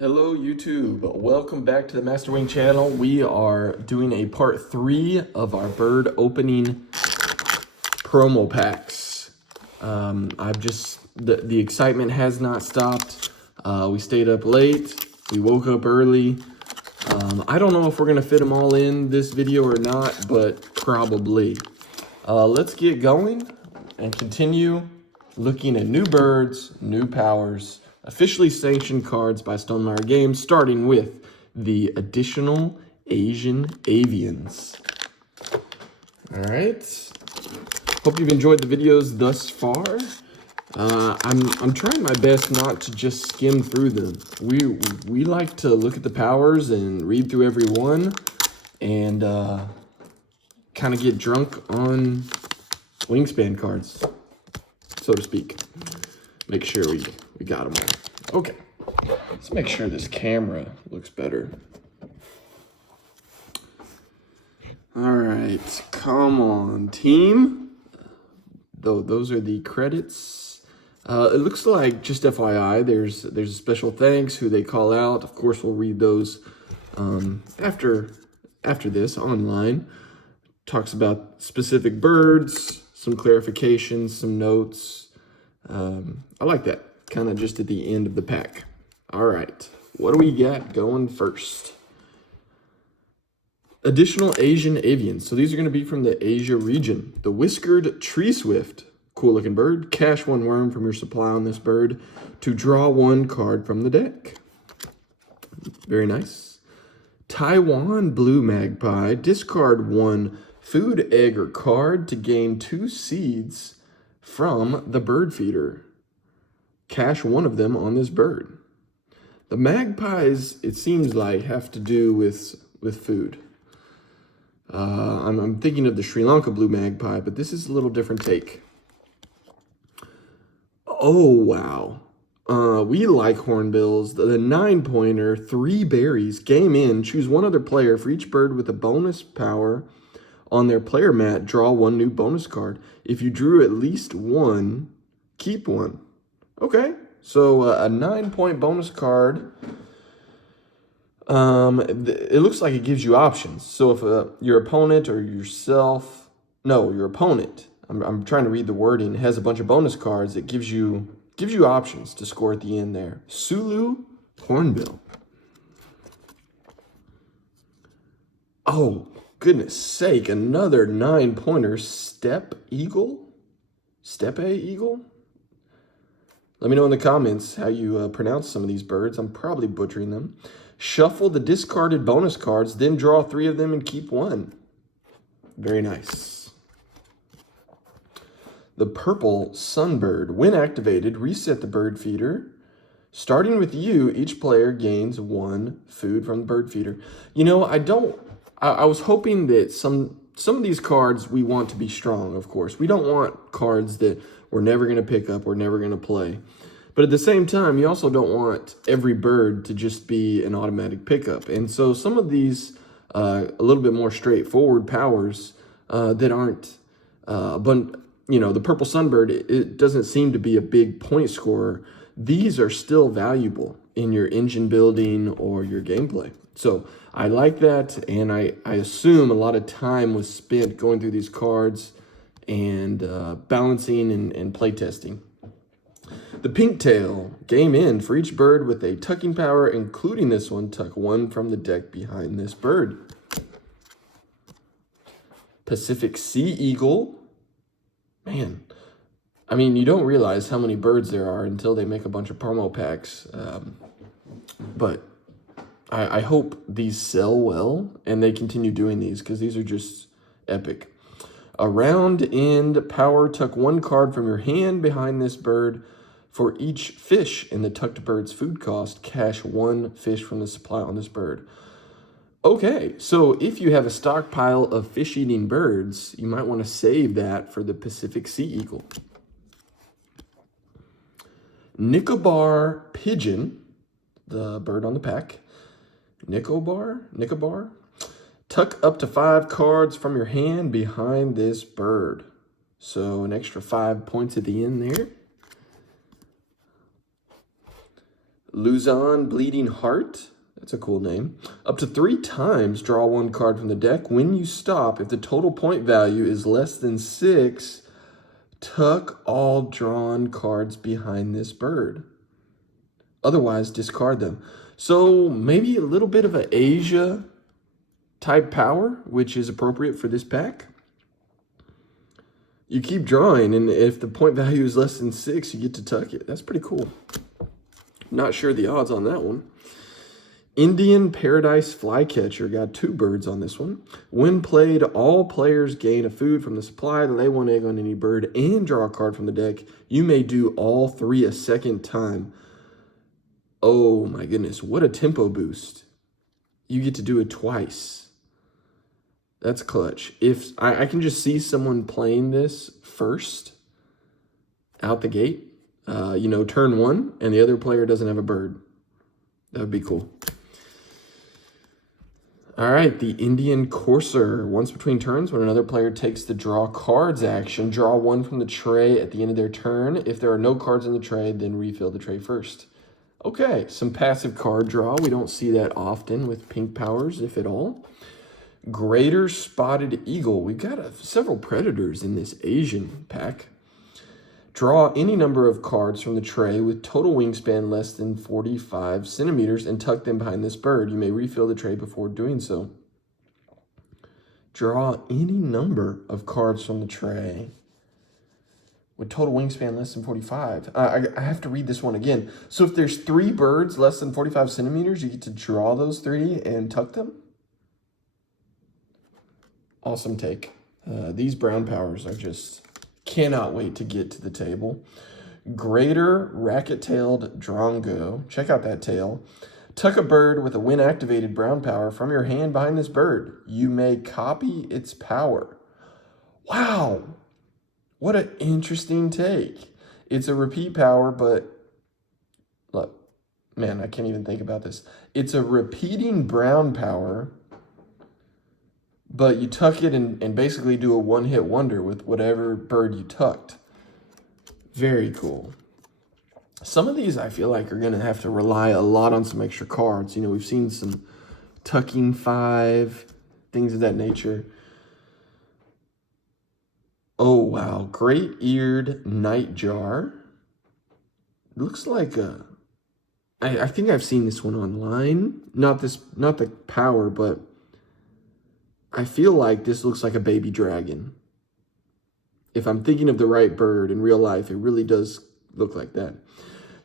Hello YouTube, welcome back to the Master Wing channel. We are doing a part 3 of our bird opening promo packs. The excitement has not stopped. We stayed up late, we woke up early. I don't know if we're gonna fit them all in this video or not, but probably. Let's get going and continue looking at new birds, new powers, officially sanctioned cards by Stonemaier Games, starting with the additional Asian Avians. All right. Hope you've enjoyed the videos thus far. I'm trying my best not to just skim through them. We like to look at the powers and read through every one and kind of get drunk on Wingspan cards, so to speak. Make sure we got them all. Okay, let's make sure this camera looks better. All right, come on, team. Those are the credits. It looks like, just FYI, there's a special thanks who they call out. Of course, we'll read those after this online. Talks about specific birds, some clarifications, some notes. I like that, kind of just at the end of the pack. All right, what do we got going first? Additional Asian Avians. So these are going to be from the Asia region. The Whiskered Tree Swift, cool looking bird. Cash 1 worm from your supply on this bird to draw 1 card from the deck. Very nice. Taiwan Blue Magpie, discard 1 food, egg, or card to gain 2 seeds from the bird feeder. Cash 1 of them on this bird. The magpies, it seems like, have to do with food. I'm thinking of the Sri Lanka blue magpie, but this is a little different take. Oh, wow. We like hornbills. The 9-pointer, 3 berries, game in, choose 1 other player for each bird with a bonus power on their player mat, draw 1 new bonus card. If you drew at least 1, keep 1. Okay, so a 9-point bonus card. It looks like it gives you options. So if your opponent or yourself, no, your opponent, I'm trying to read the wording, has a bunch of bonus cards, it gives you options to score at the end there. Sulu Hornbill. Oh, goodness sake, another 9-pointer, Steppe Eagle? Let me know in the comments how you pronounce some of these birds. I'm probably butchering them. Shuffle the discarded bonus cards, then draw 3 of them and keep 1. Very nice. The Purple Sunbird. When activated, reset the bird feeder. Starting with you, each player gains 1 food from the bird feeder. You know, I was hoping that some of these cards we want to be strong, of course. We don't want cards that we're never going to pick up, we're never going to play. But at the same time, you also don't want every bird to just be an automatic pickup. And so some of these a little bit more straightforward powers that aren't, the Purple Sunbird, it doesn't seem to be a big point scorer. These are still valuable in your engine building or your gameplay. So I like that, and I assume a lot of time was spent going through these cards and balancing and play testing. The Pinktail, game in for each bird with a tucking power, including this one, tuck 1 from the deck behind this bird. Pacific Sea Eagle. Man, I mean, you don't realize how many birds there are until they make a bunch of promo packs. But I hope these sell well and they continue doing these because these are just epic. A round end power, tuck 1 card from your hand behind this bird. For each fish in the tucked bird's food cost, cash 1 fish from the supply on this bird. Okay, so if you have a stockpile of fish-eating birds, you might want to save that for the Pacific Sea Eagle. Nicobar Pigeon, the bird on the pack. Nicobar. Tuck up to 5 cards from your hand behind this bird. So an extra 5 points at the end there. Luzon Bleeding Heart. That's a cool name. Up to 3 times, draw 1 card from the deck. When you stop, if the total point value is less than 6, tuck all drawn cards behind this bird. Otherwise, discard them. So maybe a little bit of an Asia type power, which is appropriate for this pack. You keep drawing, and if the point value is less than 6, you get to tuck it. That's pretty cool. Not sure the odds on that one. Indian Paradise Flycatcher got 2 birds on this one. When played, all players gain a food from the supply, lay 1 egg on any bird, and draw a card from the deck. You may do all 3 a second time. Oh my goodness, what a tempo boost. You get to do it twice. That's clutch. If I can just see someone playing this first out the gate, turn 1, and the other player doesn't have a bird. That would be cool. All right, the Indian Courser. Once between turns, when another player takes the draw cards action, draw 1 from the tray at the end of their turn. If there are no cards in the tray, then refill the tray first. Okay, some passive card draw. We don't see that often with pink powers, if at all. Greater Spotted Eagle. We've got several predators in this Asian pack. Draw any number of cards from the tray with total wingspan less than 45 centimeters and tuck them behind this bird. You may refill the tray before doing so. Draw any number of cards from the tray with total wingspan less than 45. I have to read this one again. So if there's 3 birds less than 45 centimeters, you get to draw those 3 and tuck them? Awesome take. These brown powers are just... cannot wait to get to the table. Greater Racket-tailed Drongo. Check out that tail. Tuck a bird with a when-activated brown power from your hand behind this bird. You may copy its power. Wow. What an interesting take. It's a repeat power, but... look, man, I can't even think about this. It's a repeating brown power, but you tuck it and basically do a one-hit wonder with whatever bird you tucked. Very cool. Some of these I feel like are going to have to rely a lot on some extra cards. You know, we've seen some tucking 5, things of that nature. Oh, wow. Great-eared Nightjar. Looks like a... I think I've seen this one online. Not the power, but... I feel like this looks like a baby dragon. If I'm thinking of the right bird in real life, it really does look like that.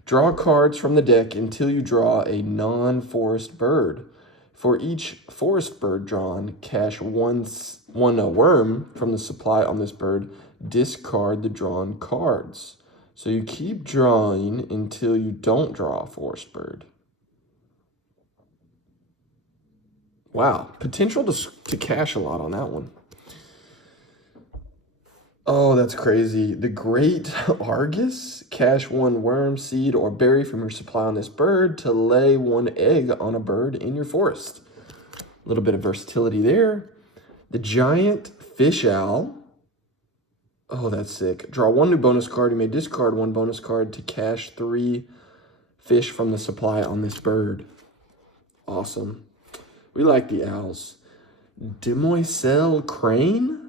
Draw cards from the deck until you draw a non-forest bird. For each forest bird drawn, cash one worm from the supply on this bird. Discard the drawn cards. So you keep drawing until you don't draw a forest bird. Wow, potential to cash a lot on that one. Oh, that's crazy. The Great Argus. Cash 1 worm, seed, or berry from your supply on this bird to lay 1 egg on a bird in your forest. A little bit of versatility there. The Giant Fish Owl. Oh, that's sick. Draw 1 new bonus card. You may discard 1 bonus card to cash 3 fish from the supply on this bird. Awesome. We like the owls. Demoiselle Crane.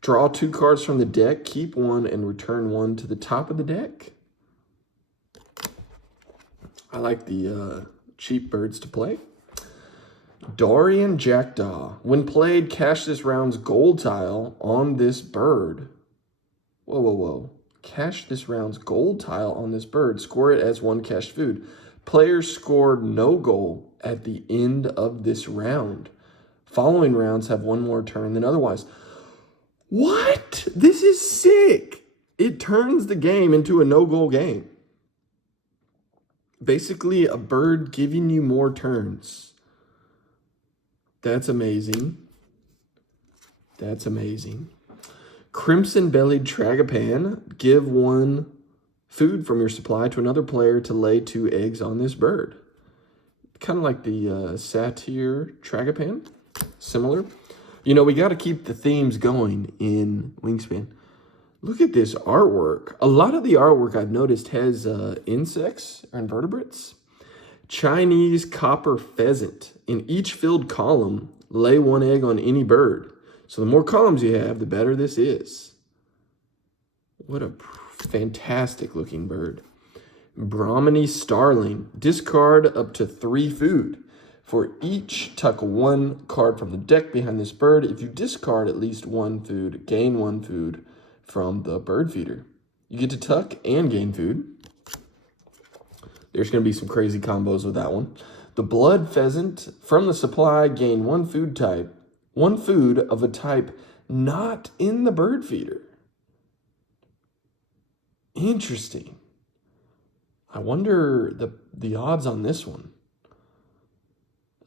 Draw 2 cards from the deck, keep 1, and return 1 to the top of the deck. I like the cheap birds to play. Dorian Jackdaw. When played, cash this round's gold tile on this bird. Whoa, whoa, whoa. Cash this round's gold tile on this bird. Score it as 1 cashed food. Players scored no goal at the end of this round. Following rounds have 1 more turn than otherwise. What? This is sick. It turns the game into a no-goal game. Basically, a bird giving you more turns. That's amazing. That's amazing. Crimson-bellied Tragopan. Give 1 food from your supply to another player to lay 2 eggs on this bird. Kind of like the Satyr Tragopan. Similar. You know, we got to keep the themes going in Wingspan. Look at this artwork. A lot of the artwork I've noticed has insects or invertebrates. Chinese copper pheasant. In each filled column, lay 1 egg on any bird. So the more columns you have, the better this is. What a fantastic looking bird. Brahminy starling. Discard up to 3 food. For each, tuck 1 card from the deck behind this bird. If you discard at least 1 food, gain 1 food from the bird feeder. You get to tuck and gain food. There's going to be some crazy combos with that one. The blood pheasant. From the supply, gain 1 food type. 1 food of a type not in the bird feeder. Interesting. I wonder the odds on this one.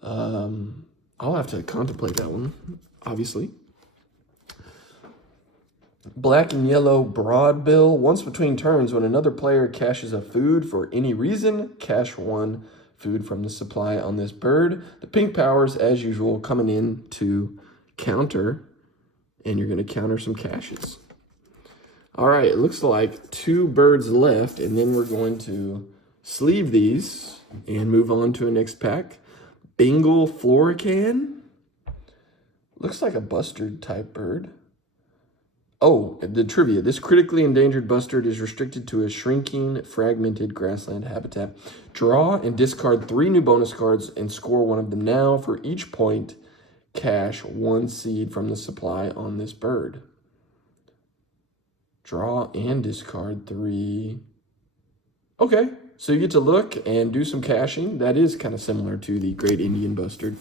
I'll have to contemplate that one, obviously. Black and yellow broadbill. Once between turns, when another player caches a food for any reason, cache 1 food from the supply on this bird. The pink powers, as usual, coming in to counter, and you're going to counter some caches. All right, it looks like 2 birds left, and then we're going to sleeve these and move on to a next pack. Bengal florican. Looks like a bustard type bird. Oh, the trivia. This critically endangered bustard is restricted to a shrinking, fragmented grassland habitat. Draw and discard 3 new bonus cards and score 1 of them now. For each point, cache 1 seed from the supply on this bird. Draw and discard 3. Okay, so you get to look and do some caching. That is kind of similar to the Great Indian Bustard.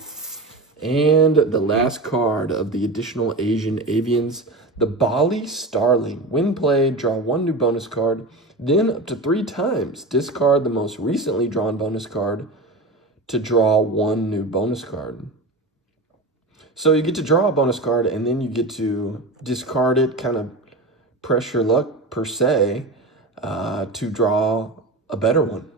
And the last card of the additional Asian avians, the Bali Starling. When played, draw 1 new bonus card, then up to 3 times discard the most recently drawn bonus card to draw 1 new bonus card. So you get to draw a bonus card, and then you get to discard it, kind of press your luck per se, to draw a better one.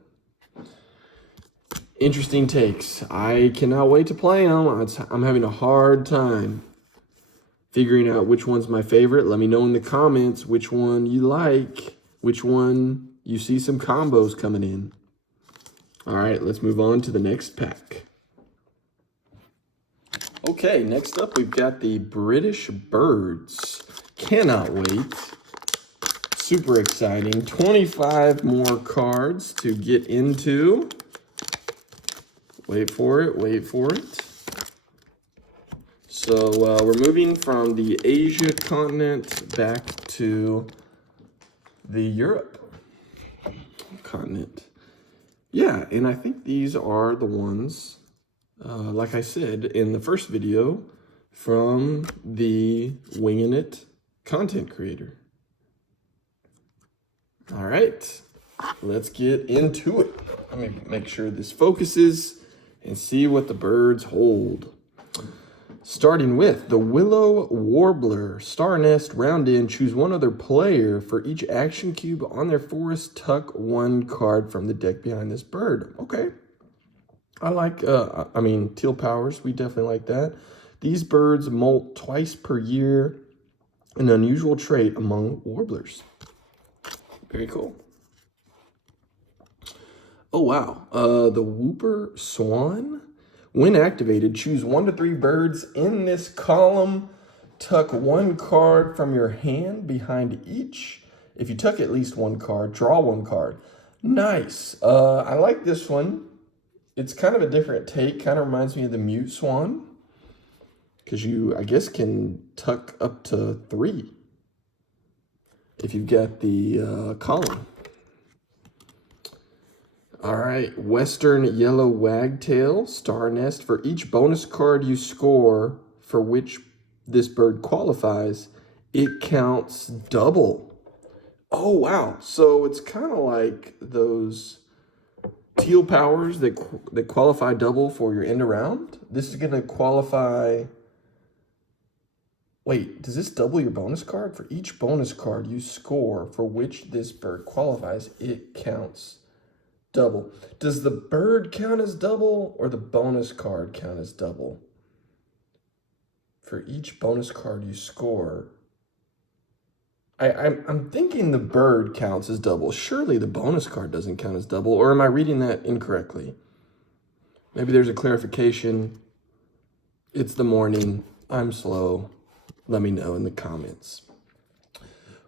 Interesting takes. I cannot wait to play them. I'm having a hard time figuring out which one's my favorite. Let me know in the comments which one you like, which one you see some combos coming in. All right, let's move on to the next pack. Okay, next up we've got the British Birds. Cannot wait. Super exciting. 25 more cards to get into. Wait for it, wait for it. So we're moving from the Asia continent back to the Europe continent. Yeah, and I think these are the ones, like I said in the first video, from the Winging It content creator. All right, let's get into it. Let me make sure this focuses and see what the birds hold. Starting with the Willow Warbler. Star Nest, round in, choose 1 other player. For each action cube on their forest, tuck 1 card from the deck behind this bird. Okay. I like, teal powers. We definitely like that. These birds molt twice per year, an unusual trait among warblers. Very cool. Oh, wow. The Whooper Swan. When activated, choose 1 to 3 birds in this column. Tuck 1 card from your hand behind each. If you tuck at least 1 card, draw 1 card. Nice. I like this one. It's kind of a different take. Kind of reminds me of the Mute Swan. Because you, I guess, can tuck up to 3. If you've got the column. All right, Western Yellow Wagtail, Star Nest. For each bonus card you score for which this bird qualifies, it counts double. Oh, wow. So it's kind of like those teal powers that qualify double for your end around. This is going to qualify... Wait, does this double your bonus card? For each bonus card you score for which this bird qualifies, it counts double. Does the bird count as double or the bonus card count as double? For each bonus card you score, I'm thinking the bird counts as double. Surely the bonus card doesn't count as double, or am I reading that incorrectly? Maybe there's a clarification. It's the morning. I'm slow. Let me know in the comments.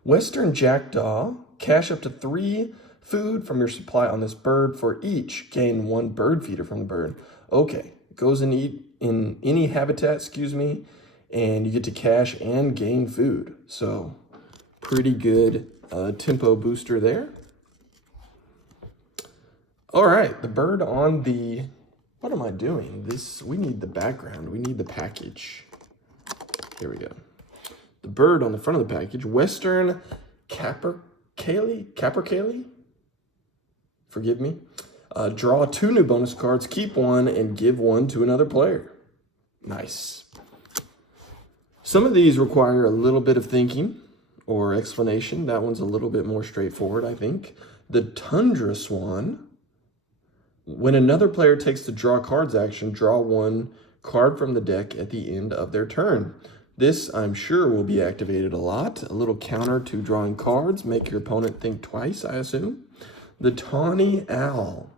Western jackdaw. Cache up to 3 food from your supply on this bird. For each, gain 1 bird feeder from the bird. Okay, goes in any habitat, and you get to cache and gain food. So pretty good tempo booster there. All right, the bird on the, what am I doing? We need the background. We need the package. Here we go. The bird on the front of the package, Western capercaillie? Forgive me. Draw 2 new bonus cards, keep 1, and give 1 to another player. Nice. Some of these require a little bit of thinking or explanation. That one's a little bit more straightforward, I think. The Tundra Swan. When another player takes the draw cards action, draw 1 card from the deck at the end of their turn. This, I'm sure, will be activated a lot. A little counter to drawing cards. Make your opponent think twice, I assume. The Tawny Owl.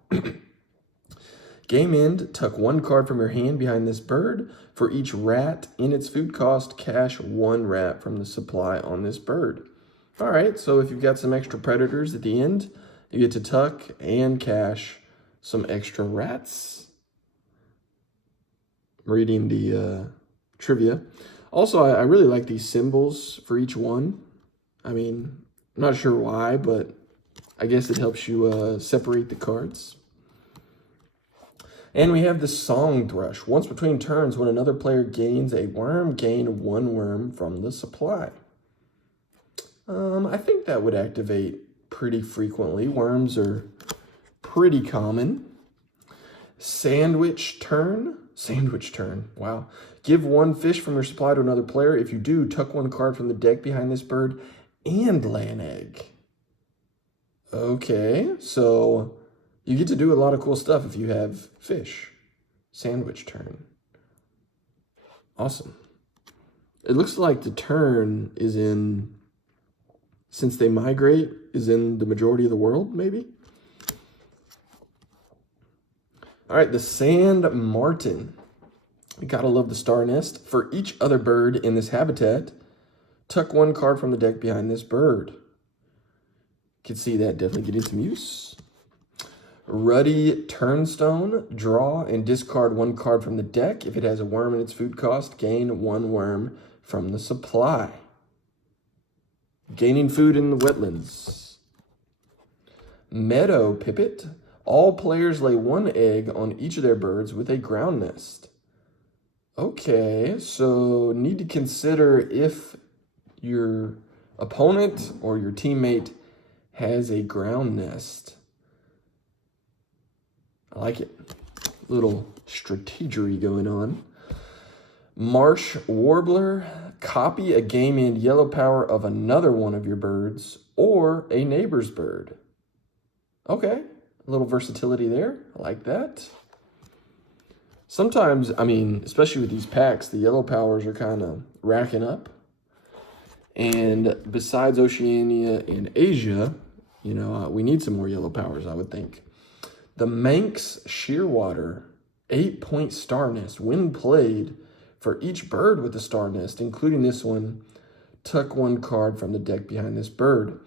Game end, tuck 1 card from your hand behind this bird. For each rat in its food cost, cache 1 rat from the supply on this bird. All right, so if you've got some extra predators at the end, you get to tuck and cache some extra rats. I'm reading the trivia. Also, I really like these symbols for each one. I mean, I'm not sure why, but I guess it helps you separate the cards. And we have the Song Thrush. Once between turns, when another player gains a worm, gain 1 worm from the supply. I think that would activate pretty frequently. Worms are pretty common. Sandwich turn. Wow. Give 1 fish from your supply to another player. If you do, tuck 1 card from the deck behind this bird and lay an egg. Okay, so you get to do a lot of cool stuff if you have fish. Sandwich turn. Awesome. It looks like the turn is in, since they migrate, is in the majority of the world, maybe? All right, the Sand Martin. You gotta love the star nest. For each other bird in this habitat, tuck 1 card from the deck behind this bird. You can see that definitely getting some use. Ruddy Turnstone. Draw and discard 1 card from the deck. If it has a worm in its food cost, gain 1 worm from the supply. Gaining food in the wetlands. Meadow Pipit. All players lay 1 egg on each of their birds with a ground nest. Okay, so need to consider if your opponent or your teammate has a ground nest. I like it. Little strategery going on. Marsh Warbler. Copy a game end yellow power of another one of your birds or a neighbor's bird. Okay, a little versatility there. I like that. Sometimes, I mean, especially with these packs, the yellow powers are kind of racking up. And besides Oceania and Asia, you know, we need some more yellow powers, I would think. The Manx Shearwater 8-point star nest. When played, for each bird with a star nest, including this one, tuck 1 card from the deck behind this bird.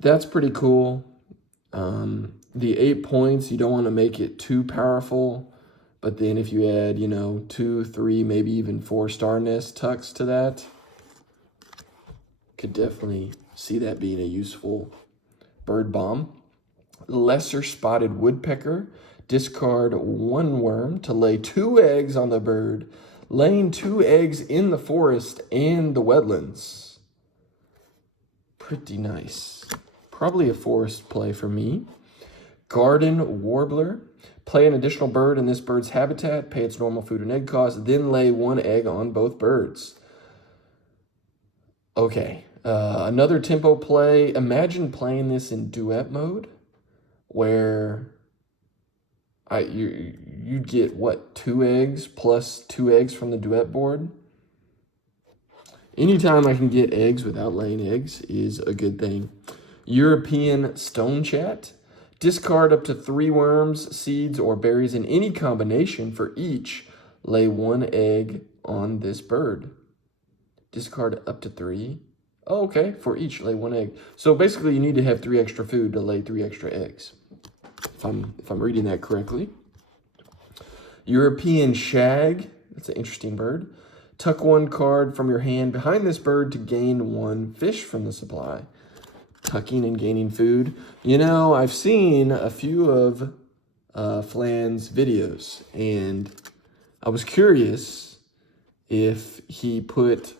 That's pretty cool. The 8 points, you don't want to make it too powerful. But then if you add, 2, 3, maybe even 4 star nest tucks to that, could definitely see that being a useful bird bomb. Lesser Spotted Woodpecker. Discard 1 worm to lay 2 eggs on the bird, laying 2 eggs in the forest and the wetlands. Pretty nice. Probably a forest play for me. Garden Warbler. Play an additional bird in this bird's habitat, pay its normal food and egg cost, then lay 1 egg on both birds. Okay, another tempo play. Imagine playing this in duet mode, where you'd get, 2 eggs plus 2 eggs from the duet board? Anytime I can get eggs without laying eggs is a good thing. European Stone Chat. Discard up to 3 worms, seeds, or berries in any combination. For each, lay 1 egg on this bird. Discard up to 3. Oh, okay. For each, lay 1 egg. So basically, you need to have 3 extra food to lay 3 extra eggs. If I'm reading that correctly. European shag. That's an interesting bird. Tuck 1 card from your hand behind this bird to gain 1 fish from the supply. Tucking and gaining food. You know, I've seen a few of Flan's videos, and I was curious if he put,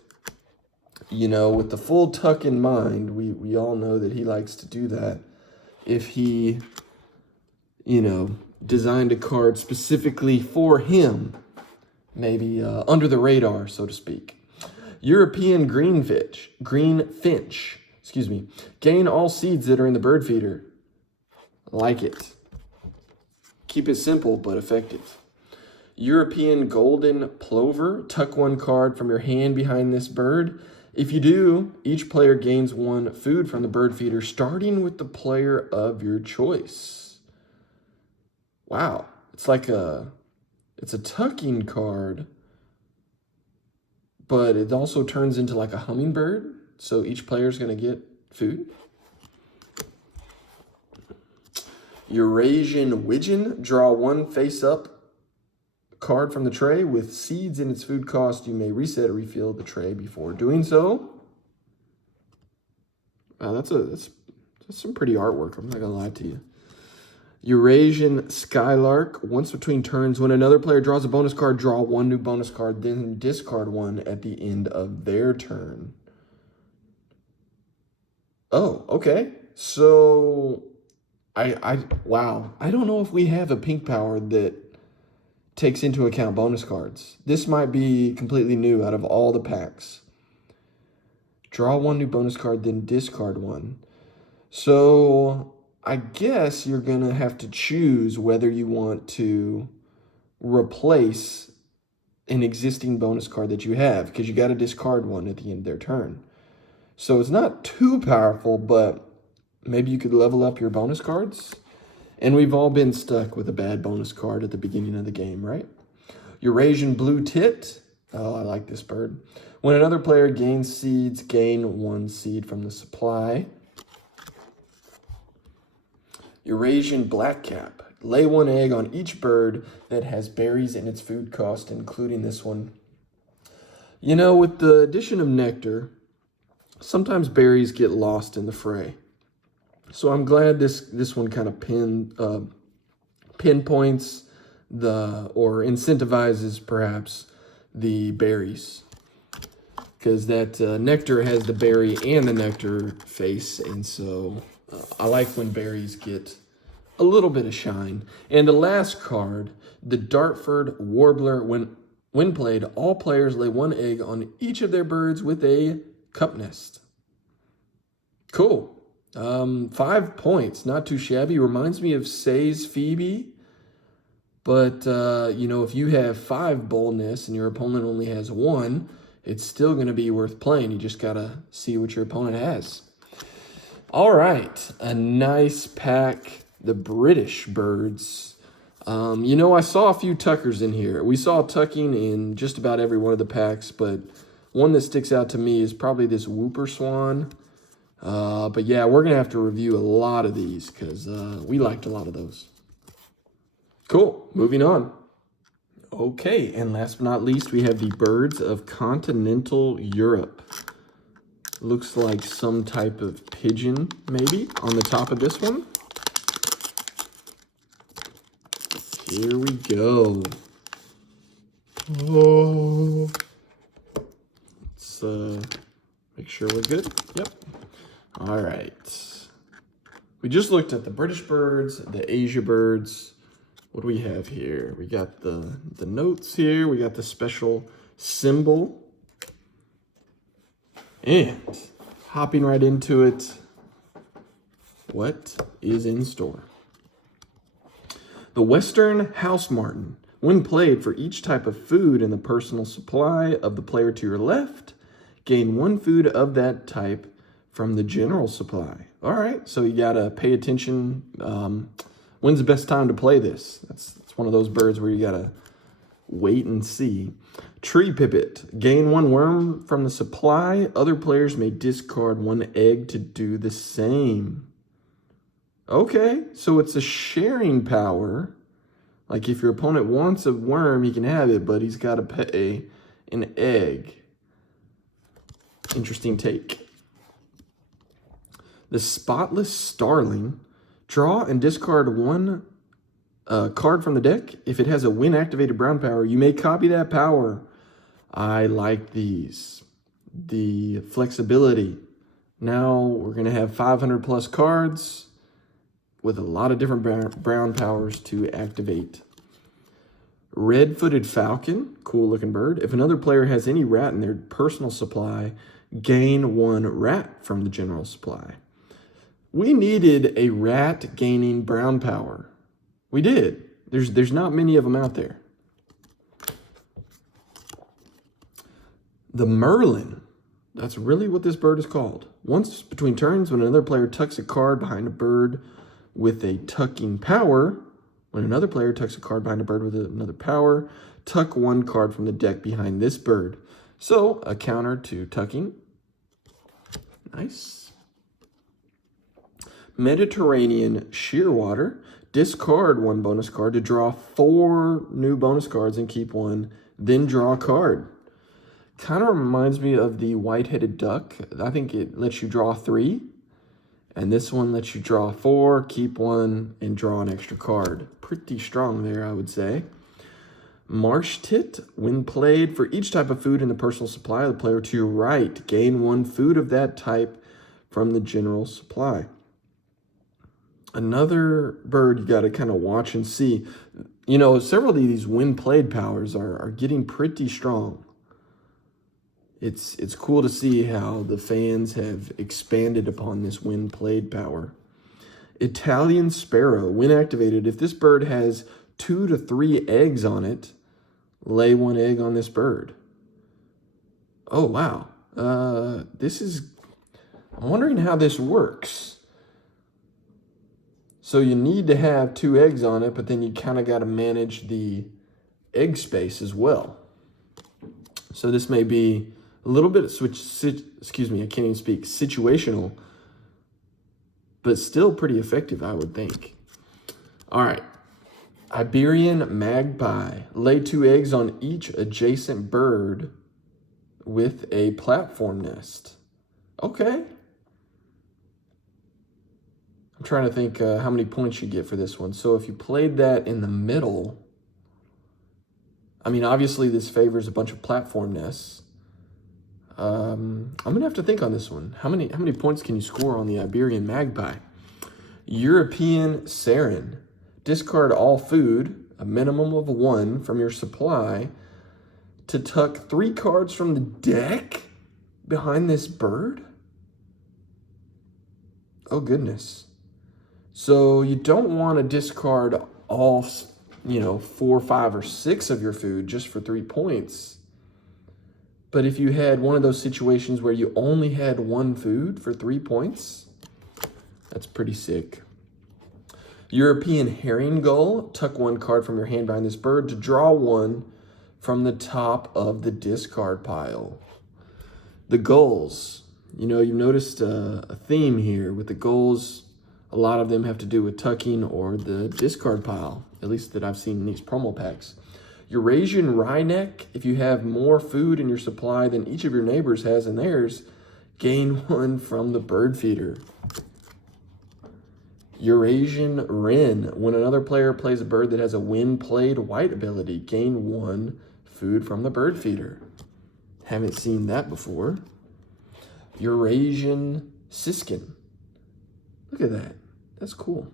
you know, with the full tuck in mind, we all know that he likes to do that. If he, you know, designed a card specifically for him, maybe under the radar, so to speak. European greenfinch. Excuse me. Gain all seeds that are in the bird feeder. Like it. Keep it simple but effective. European golden plover. Tuck 1 card from your hand behind this bird. If you do, each player gains 1 food from the bird feeder, starting with the player of your choice. Wow. It's a tucking card, but it also turns into like a hummingbird. So each player is going to get food. Eurasian widgeon. Draw 1 face-up card from the tray. With seeds in its food cost, you may reset or refill the tray before doing so. Wow, that's some pretty artwork. I'm not going to lie to you. Eurasian skylark. Once between turns, when another player draws a bonus card, draw 1 new bonus card, then discard 1 at the end of their turn. Oh, okay. So, wow. I don't know if we have a pink power that takes into account bonus cards. This might be completely new out of all the packs. Draw 1 new bonus card, then discard 1. So, I guess you're going to have to choose whether you want to replace an existing bonus card that you have, because you got to discard 1 at the end of their turn. So it's not too powerful, but maybe you could level up your bonus cards. And we've all been stuck with a bad bonus card at the beginning of the game, right? Eurasian blue tit. Oh, I like this bird. When another player gains seeds, gain 1 seed from the supply. Eurasian blackcap. Lay 1 egg on each bird that has berries in its food cost, including this one. You know, with the addition of nectar, sometimes berries get lost in the fray. So I'm glad this one kind of pinpoints or incentivizes perhaps the berries. Because that nectar has the berry and the nectar face, and so I like when berries get a little bit of shine. And the last card, the Dartford Warbler. When played, all players lay 1 egg on each of their birds with a cup nest. Cool. 5 points, not too shabby. Reminds me of Say's Phoebe. But, you know, if you have 5 bowl nests and your opponent only has 1, it's still going to be worth playing. You just got to see what your opponent has. All right, a nice pack, the British birds. You know, I saw a few tuckers in here. We saw tucking in just about every one of the packs, but one that sticks out to me is probably this whooper swan. But yeah, we're going to have to review a lot of these because we liked a lot of those. Cool, moving on. Okay, and last but not least, we have the birds of continental Europe. Looks like some type of pigeon, maybe, on the top of this one. Here we go. Oh. Let's make sure we're good. Yep. All right. We just looked at the British birds, the Asia birds. What do we have here? We got the notes here. We got the special symbol. And hopping right into it, what is in store? The Western House Martin. When played, for each type of food in the personal supply of the player to your left, gain 1 food of that type from the general supply. All right, so you gotta pay attention. When's the best time to play this? That's one of those birds where you gotta wait and see. Tree pipit. Gain 1 worm from the supply. Other players may discard 1 egg to do the same. Okay, so it's a sharing power. Like if your opponent wants a worm, he can have it, but he's got to pay an egg. Interesting take. The spotless starling. Draw and discard 1 card from the deck. If it has a win-activated brown power, you may copy that power. I like these. The flexibility. Now we're going to have 500 plus cards with a lot of different brown powers to activate. Red-footed falcon, cool looking bird. If another player has any rat in their personal supply, gain 1 rat from the general supply. We needed a rat gaining brown power. We did. There's not many of them out there. The Merlin. That's really what this bird is called. Once between turns, when another player tucks a card behind a bird with a tucking power, when another player tucks a card behind a bird with another power, tuck 1 card from the deck behind this bird. So, a counter to tucking. Nice. Mediterranean Shearwater. Discard 1 bonus card to draw 4 new bonus cards and keep 1, then draw a card. Kind of reminds me of the white-headed duck. I think it lets you draw 3. And this one lets you draw 4, keep 1, and draw an extra card. Pretty strong there, I would say. Marsh tit. When played, for each type of food in the personal supply of the player to your right, gain 1 food of that type from the general supply. Another bird you got to kind of watch and see. You know, several of these when played powers are getting pretty strong. It's cool to see how the fans have expanded upon this when played power. Italian sparrow. When activated, if this bird has 2 to 3 eggs on it, lay 1 egg on this bird. Oh, wow. I'm wondering how this works. So you need to have 2 eggs on it, but then you kind of got to manage the egg space as well. So this may be a little bit situational, but still pretty effective, I would think. All right. Iberian magpie. Lay 2 eggs on each adjacent bird with a platform nest. Okay. I'm trying to think how many points you get for this one. So if you played that in the middle, I mean, obviously this favors a bunch of platform nests. I'm going to have to think on this one. How many points can you score on the Iberian magpie? European Sarin. Discard all food, a minimum of 1 from your supply, to tuck 3 cards from the deck behind this bird? Oh, goodness. So you don't want to discard all, 4, 5, or 6 of your food just for 3 points. But if you had one of those situations where you only had 1 food for 3 points, that's pretty sick. European herring gull. Tuck 1 card from your hand behind this bird to draw 1 from the top of the discard pile. The gulls. You know, you've noticed a theme here with the gulls. A lot of them have to do with tucking or the discard pile, at least that I've seen in these promo packs. Eurasian wryneck. If you have more food in your supply than each of your neighbors has in theirs, gain 1 from the bird feeder. Eurasian wren. When another player plays a bird that has a when played white ability, gain 1 food from the bird feeder. Haven't seen that before. Eurasian siskin. Look at that. That's cool.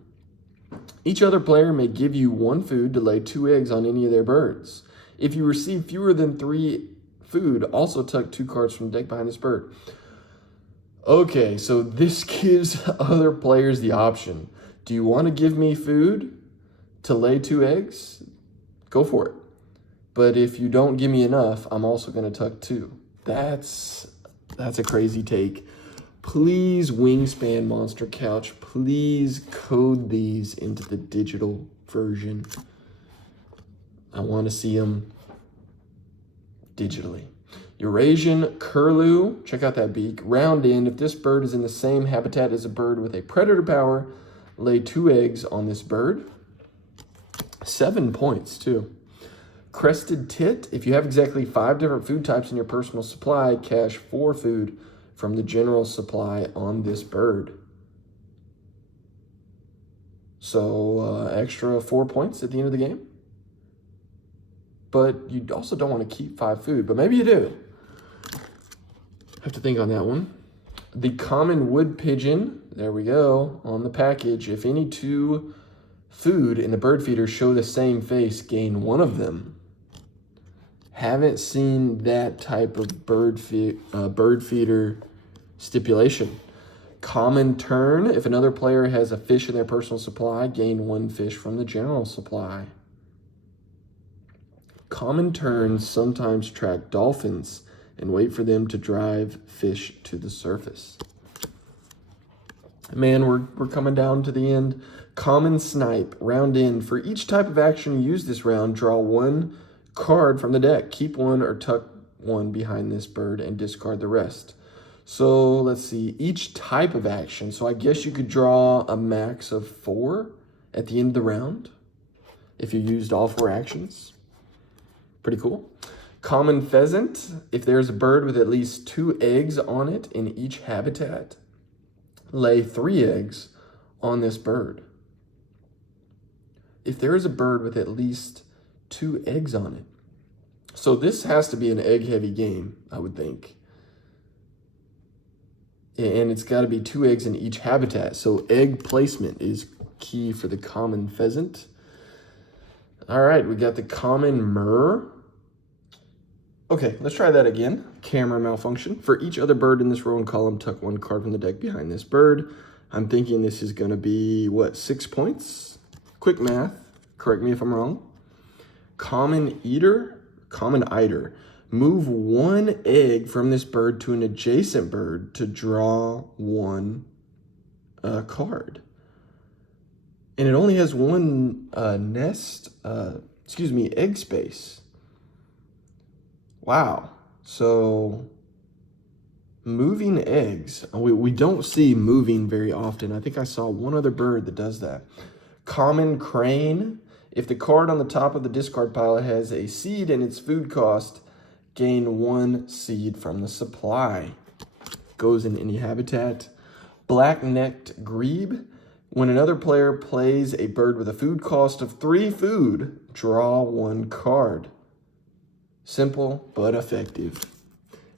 Each other player may give you 1 food to lay 2 eggs on any of their birds. If you receive fewer than 3 food, also tuck 2 cards from the deck behind this bird. Okay, so this gives other players the option. Do you want to give me food to lay 2 eggs? Go for it. But if you don't give me enough, I'm also going to tuck 2. That's a crazy take. Please, Wingspan Monster Couch, please code these into the digital version. I want to see them digitally. Eurasian curlew, check out that beak. Round end, if this bird is in the same habitat as a bird with a predator power, lay 2 eggs on this bird. 7 points, too. Crested tit, if you have exactly 5 different food types in your personal supply, cache 4 food from the general supply on this bird. So extra 4 points at the end of the game. But you also don't want to keep 5 food, but maybe you do. Have to think on that one. The common wood pigeon, there we go, on the package. If any 2 food in the bird feeder show the same face, gain 1 of them. Haven't seen that type of bird feeder stipulation. Common tern, if another player has a fish in their personal supply, gain 1 fish from the general supply. Common terns sometimes track dolphins and wait for them to drive fish to the surface. Man, we're coming down to the end. Common snipe, round in. For each type of action you use this round, draw 1 card from the deck. Keep 1 or tuck 1 behind this bird and discard the rest. So let's see, each type of action. So I guess you could draw a max of 4 at the end of the round if you used all 4 actions. Pretty cool. Common pheasant, if there's a bird with at least 2 eggs on it in each habitat, lay 3 eggs on this bird. If there is a bird with at least 2 eggs on it. So this has to be an egg-heavy game, I would think. And it's got to be 2 eggs in each habitat. So egg placement is key for the common pheasant. All right, we got the common murre. Okay, let's try that again. Camera malfunction. For each other bird in this row and column, tuck 1 card from the deck behind this bird. I'm thinking this is going to be, what, 6 points? Quick math. Correct me if I'm wrong. Common eider. Move 1 egg from this bird to an adjacent bird to draw 1 card. And it only has 1 egg space. Wow. So moving eggs, we don't see moving very often. I think I saw 1 other bird that does that. Common crane. If the card on the top of the discard pile has a seed in its food cost, gain 1 seed from the supply. Goes in any habitat. Black-necked grebe. When another player plays a bird with a food cost of 3 food, draw 1 card. Simple but effective.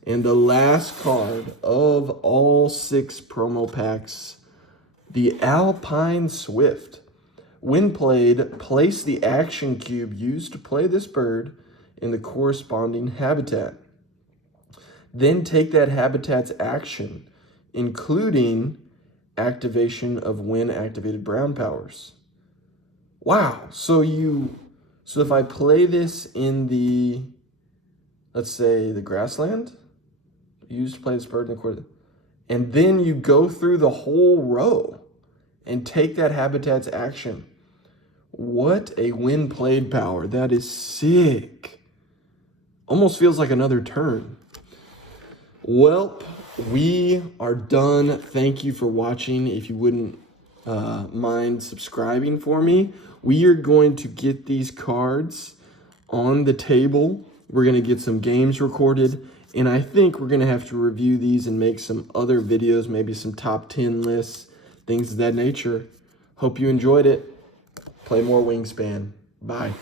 And the last card of all 6 promo packs, the Alpine Swift. When played, place the action cube used to play this bird in the corresponding habitat. Then take that habitat's action, including activation of when activated brown powers. Wow, so if I play this in the, let's say the grassland, used to play this bird in the corresponding, and then you go through the whole row and take that habitat's action. What a when played power. That is sick. Almost feels like another turn. Well, we are done. Thank you for watching. If you wouldn't mind subscribing for me, we are going to get these cards on the table. We're going to get some games recorded, and I think we're going to have to review these and make some other videos, maybe some top 10 lists, things of that nature. Hope you enjoyed it. Play more Wingspan. Bye.